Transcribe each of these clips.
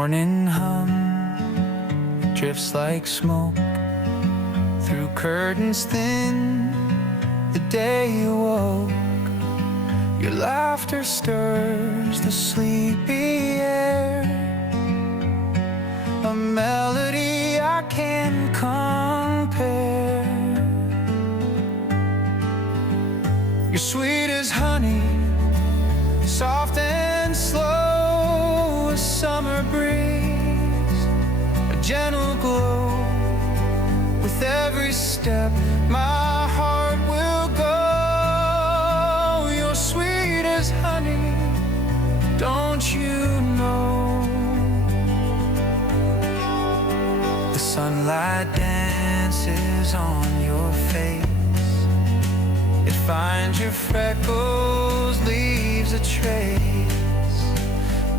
morning hum drifts like smoke through curtains thin. The day awoke. Your laughter stirs the sleepy air, a melody I can't compare. You're sweet as honey, soft and slow, a summer breeze, a gentle glow. With every step, my heart will go. You're sweet as honey, don't you know? The sunlight dances on your face. It finds your freckles, leaves a trace.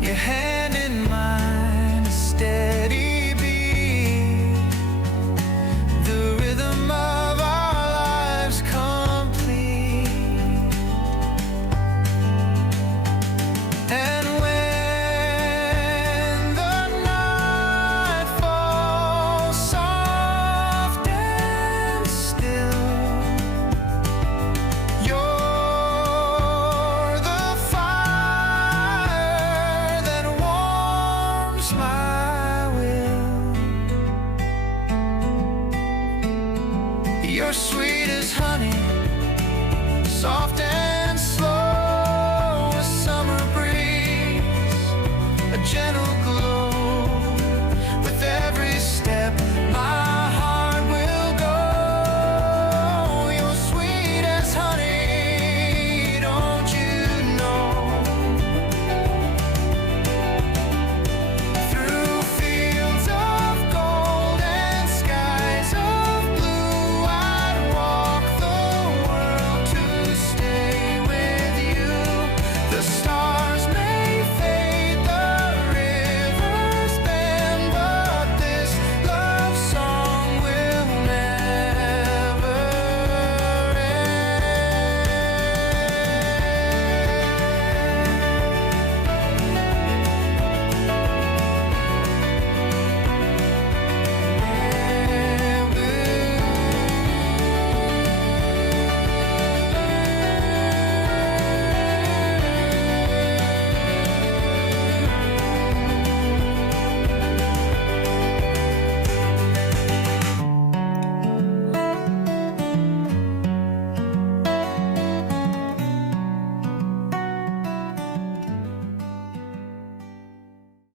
Your hand in mine, a steady beat, the rhythm of our lives complete. And when the night falls soft and still, you're the fire that warms my will. You're sweet as honey, soft and